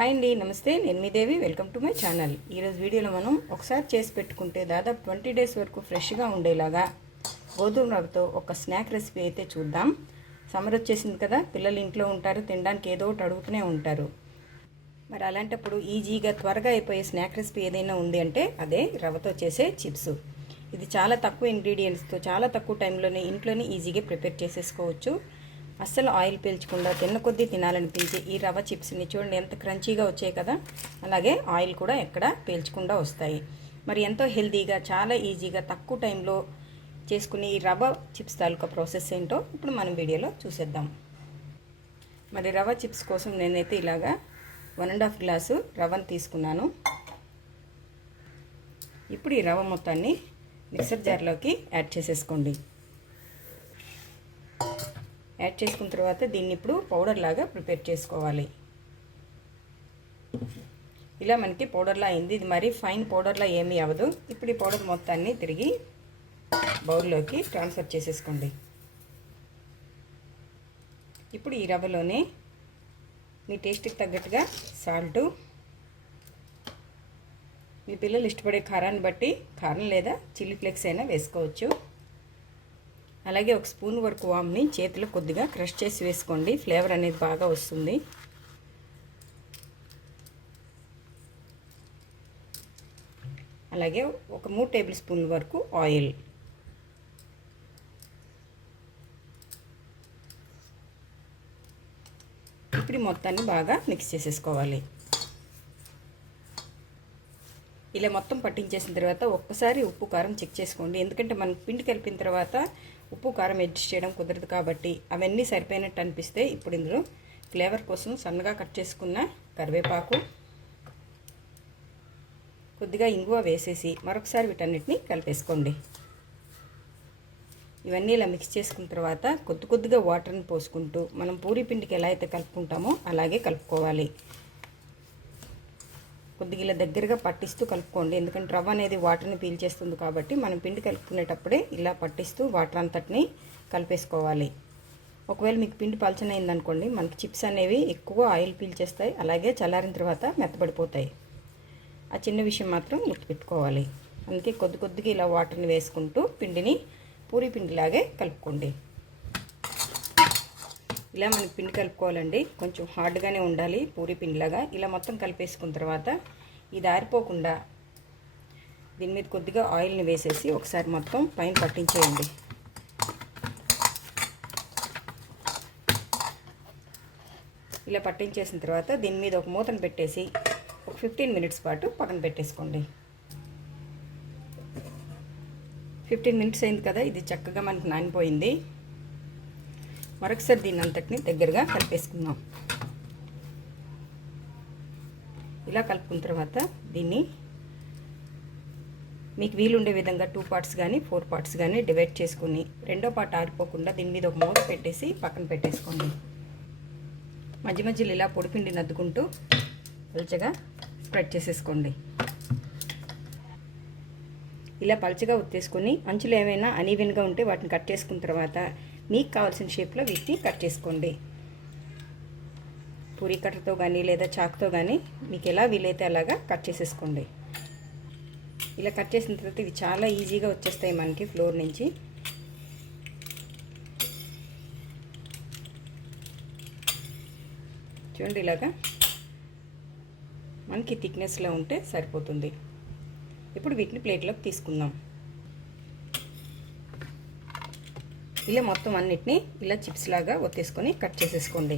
Hi అండి, నమస్తే. నేను మీ Devi. Welcome to my channel. ఈరోజు వీడియోలో మనం ఒకసారి చేసి పెట్టుకుంటే దాదాపు 20 డేస్ వరకు ఫ్రెష్గా ఉండేలాగా గోధుమ రవ్వతో ఒక స్నాక్ రెసిపీ అయితే చూద్దాం. సమ్మర్ వచ్చేసింది కదా, పిల్లలు ఇంట్లో ఉంటారు, తినడానికి ఏదో ఒకటి అడుగుతూనే ఉంటారు. మరి అలాంటప్పుడు ఈజీగా త్వరగా అయిపోయే స్నాక్ రెసిపీ ఏదైనా ఉంది అంటే అదే రవ్వతో చేసే చిప్స్. ఇది చాలా తక్కువ ఇంగ్రీడియంట్స్తో చాలా తక్కువ టైంలోనే ఇంట్లోనే ఈజీగా ప్రిపేర్ చేసేసుకోవచ్చు. అస్సలు ఆయిల్ పీల్చకుండా తిన్న కొద్దీ తినాలనిపించే ఈ రవ్వ చిప్స్ని చూడండి, ఎంత క్రంచీగా వచ్చాయి కదా. అలాగే ఆయిల్ కూడా ఎక్కడ పీల్చకుండా వస్తాయి. మరి ఎంతో హెల్తీగా చాలా ఈజీగా తక్కువ టైంలో చేసుకుని ఈ రవ్వ చిప్స్ తాలూకా ప్రాసెస్ ఏంటో ఇప్పుడు మనం వీడియోలో చూసేద్దాం. మరి రవ్వ చిప్స్ కోసం నేనైతే ఇలాగా 1.5 గ్లాసు రవ్వను తీసుకున్నాను. ఇప్పుడు ఈ రవ్వ మొత్తాన్ని మిక్సర్ జార్లోకి యాడ్ చేసేసుకోండి. యాడ్ చేసుకున్న తర్వాత దీన్ని ఇప్పుడు పౌడర్ లాగా ప్రిపేర్ చేసుకోవాలి. ఇలా మనకి పౌడర్లా అయింది. ఇది మరి ఫైన్ పౌడర్లా ఏమీ అవ్వదు. ఇప్పుడు ఈ పౌడర్ మొత్తాన్ని తిరిగి బౌల్లోకి ట్రాన్స్ఫర్ చేసేసుకోండి. ఇప్పుడు ఈ రవ్వలోనే మీ టేస్ట్కి తగ్గట్టుగా సాల్టు, మీ పిల్లలు ఇష్టపడే కారాన్ని బట్టి కారం లేదా చిల్లీ ఫ్లేక్స్ అయినా వేసుకోవచ్చు. అలాగే ఒక స్పూన్ వరకు వామ్ని చేతిలో కొద్దిగా క్రష్ చేసి వేసుకోండి. ఫ్లేవర్ అనేది బాగా వస్తుంది. అలాగే ఒక 3 టేబుల్ స్పూన్ల వరకు ఆయిల్. ఇప్పుడు మొత్తాన్ని బాగా మిక్స్ చేసేసుకోవాలి. ఇలా మొత్తం పట్టించేసిన తర్వాత ఒక్కసారి ఉప్పు కారం చెక్ చేసుకోండి. ఎందుకంటే మనం పిండి కలిపిన తర్వాత ఉప్పు కారం అడ్జస్ట్ చేయడం కుదరదు కాబట్టి అవన్నీ సరిపోయినట్టు అనిపిస్తే ఇప్పుడు ఇందులో ఫ్లేవర్ కోసం సన్నగా కట్ చేసుకున్న కరివేపాకు, కొద్దిగా ఇంగువ వేసేసి మరొకసారి వీటన్నిటిని కలిపేసుకోండి. ఇవన్నీ ఇలా మిక్స్ చేసుకున్న తర్వాత కొద్దిగా వాటర్ని పోసుకుంటూ మనం పూరీ పిండికి ఎలా అయితే కలుపుకుంటామో అలాగే కలుపుకోవాలి. కొద్దిగా ఇలా దగ్గరగా పట్టిస్తూ కలుపుకోండి. ఎందుకంటే రవ్వ అనేది వాటర్ని పీల్చేస్తుంది కాబట్టి మనం పిండి కలుపుకునేటప్పుడే ఇలా పట్టిస్తూ వాటర్ అంతటిని కలిపేసుకోవాలి. ఒకవేళ మీకు పిండి పలచనైందనుకోండి, మనకి చిప్స్ అనేవి ఎక్కువ ఆయిల్ పీల్చేస్తాయి, అలాగే చల్లారిన తర్వాత మెత్తబడిపోతాయి. ఆ చిన్న విషయం మాత్రం గుర్తుపెట్టుకోవాలి. అందుకే కొద్దిగా ఇలా వాటర్ని వేసుకుంటూ పిండిని పూరీ పిండిలాగే కలుపుకోండి. ఇలా మనకి పిండి కలుపుకోవాలండి. కొంచెం హార్డ్గానే ఉండాలి పూరీ పిండిలాగా. ఇలా మొత్తం కలిపేసుకున్న తర్వాత ఇది ఆరిపోకుండా దీని మీద కొద్దిగా ఆయిల్ని వేసేసి ఒకసారి మొత్తం పైన పట్టించేయండి. ఇలా పట్టించేసిన తర్వాత దీని మీద ఒక మూతను పెట్టేసి ఒక 15 మినిట్స్ పాటు పక్కన పెట్టేసుకోండి. 15 మినిట్స్ అయింది కదా, ఇది చక్కగా మనకు నానిపోయింది. మరొకసారి దీని అంతటిని దగ్గరగా కలిపేసుకుందాం. ఇలా కలుపుకున్న తర్వాత దీన్ని మీకు వీలుండే విధంగా 2 పార్ట్స్ కానీ 4 పార్ట్స్ కానీ డివైడ్ చేసుకుని రెండో పార్ట్ ఆరిపోకుండా దీని మీద ఒక మూత పెట్టేసి పక్కన పెట్టేసుకోండి. మధ్యలో ఇలా పొడిపిండిని అద్దుకుంటూ పల్చగా స్ప్రెడ్ చేసేసుకోండి. ఇలా పల్చగా ఉత్తేసుకొని అంచులు ఏమైనా అనీవెన్గా ఉంటే వాటిని కట్ చేసుకున్న తర్వాత మీకు కావాల్సిన షేప్లో వీటిని కట్ చేసుకోండి. పూరీ కట్టర్తో కానీ లేదా చాక్తో కానీ మీకు ఎలా వీలైతే అలాగా కట్ చేసేసుకోండి. ఇలా కట్ చేసిన తర్వాత ఇవి చాలా ఈజీగా వచ్చేస్తాయి మనకి ఫ్లోర్ నుంచి. చూడండి, ఇలాగా మనకి థిక్నెస్లో ఉంటే సరిపోతుంది. ఇప్పుడు వీటిని ప్లేట్లోకి తీసుకుందాం. ఇలా మొత్తం అన్నిటిని ఇలా చిప్స్ లాగా ఒత్తేసుకొని కట్ చేసేసుకోండి.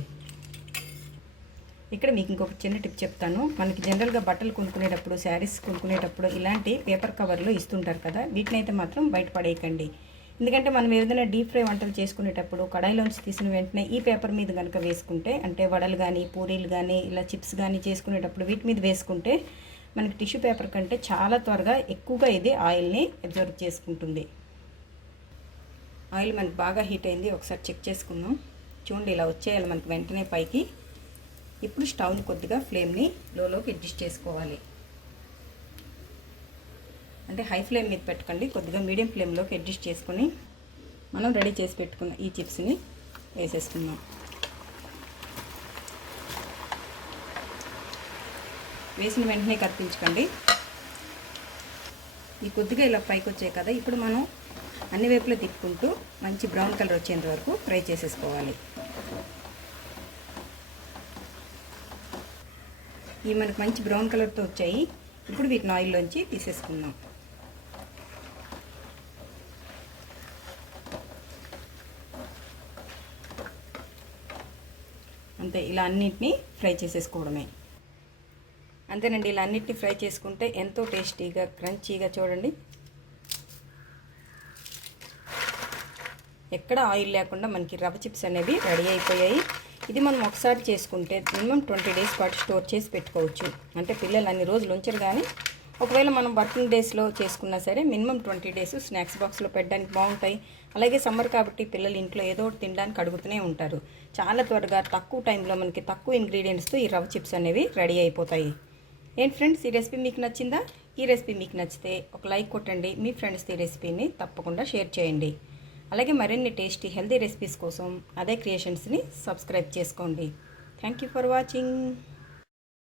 ఇక్కడ మీకు ఇంకొక చిన్న టిప్ చెప్తాను. మనకి జనరల్గా బట్టలు కొనుక్కునేటప్పుడు, శారీస్ కొనుక్కునేటప్పుడు ఇలాంటి పేపర్ కవర్లు ఇస్తుంటారు కదా, వీటిని అయితే మాత్రం బయట పడేయకండి. ఎందుకంటే మనం ఏదైనా డీప్ ఫ్రై వంటలు చేసుకునేటప్పుడు కడాయిలోంచి తీసిన వెంటనే ఈ పేపర్ మీద కనుక వేసుకుంటే, అంటే వడలు కానీ పూరీలు కానీ ఇలా చిప్స్ కానీ చేసుకునేటప్పుడు వీటి మీద వేసుకుంటే మనకి టిష్యూ పేపర్ కంటే చాలా త్వరగా ఎక్కువగా ఇది ఆయిల్ని అబ్జర్వ్ చేసుకుంటుంది. ఆయిల్ మనకి బాగా హీట్ అయింది, ఒకసారి చెక్ చేసుకుందాం. చూడండి, ఇలా వచ్చేయాలి మనకి వెంటనే పైకి. ఇప్పుడు స్టవ్ని కొద్దిగా ఫ్లేమ్ని లోకి అడ్జస్ట్ చేసుకోవాలి. అంటే హై ఫ్లేమ్ మీద పెట్టకండి, కొద్దిగా మీడియం ఫ్లేమ్లోకి అడ్జస్ట్ చేసుకొని మనం రెడీ చేసి పెట్టుకున్న ఈ చిప్స్ని వేసేసుకుందాం. వేసిన వెంటనే కత్తించకండి. ఈ కొద్దిగా ఇలా పైకి వచ్చాయి కదా, ఇప్పుడు మనం అన్ని వైపులా తిప్పుకుంటూ మంచి బ్రౌన్ కలర్ వచ్చేంత వరకు ఫ్రై చేసేసుకోవాలి. ఇవి మనకు మంచి బ్రౌన్ కలర్తో వచ్చాయి. ఇప్పుడు వీటిని ఆయిల్లోంచి తీసేసుకుందాం. అంతే, ఇలా అన్నిటినీ ఫ్రై చేసేసుకోవడమే. అంతేనండి, ఇలా అన్నిటినీ ఫ్రై చేసుకుంటే ఎంతో టేస్టీగా క్రంచీగా చూడండి ఎక్కడ ఆయిల్ లేకుండా మనకి రవ్వ చిప్స్ అనేవి రెడీ అయిపోయాయి. ఇది మనం ఒకసారి చేసుకుంటే మినిమం 20 డేస్ పాటు స్టోర్ చేసి పెట్టుకోవచ్చు. అంటే పిల్లలు అన్ని రోజులు ఉంచరు, కానీ ఒకవేళ మనం వర్కింగ్ డేస్లో చేసుకున్నా సరే మినిమం 20 డేస్ స్నాక్స్ బాక్స్లో పెట్టడానికి బాగుంటాయి. అలాగే సమ్మర్ కాబట్టి పిల్లలు ఇంట్లో ఏదో ఒకటి తినడానికి అడుగుతూనే ఉంటారు. చాలా త్వరగా తక్కువ టైంలో మనకి తక్కువ ఇంగ్రీడియంట్స్తో ఈ రవ్వ చిప్స్ అనేవి రెడీ అయిపోతాయి. ఏంటి ఫ్రెండ్స్, ఈ రెసిపీ మీకు నచ్చిందా? ఈ రెసిపీ మీకు నచ్చితే ఒక లైక్ కొట్టండి. మీ ఫ్రెండ్స్తో ఈ రెసిపీని తప్పకుండా షేర్ చేయండి. అలాగే మరిన్ని టేస్టీ హెల్తీ రెసిపీస్ కోసం అదే క్రియేషన్స్ని సబ్స్క్రైబ్ చేసుకోండి. Thank you for watching.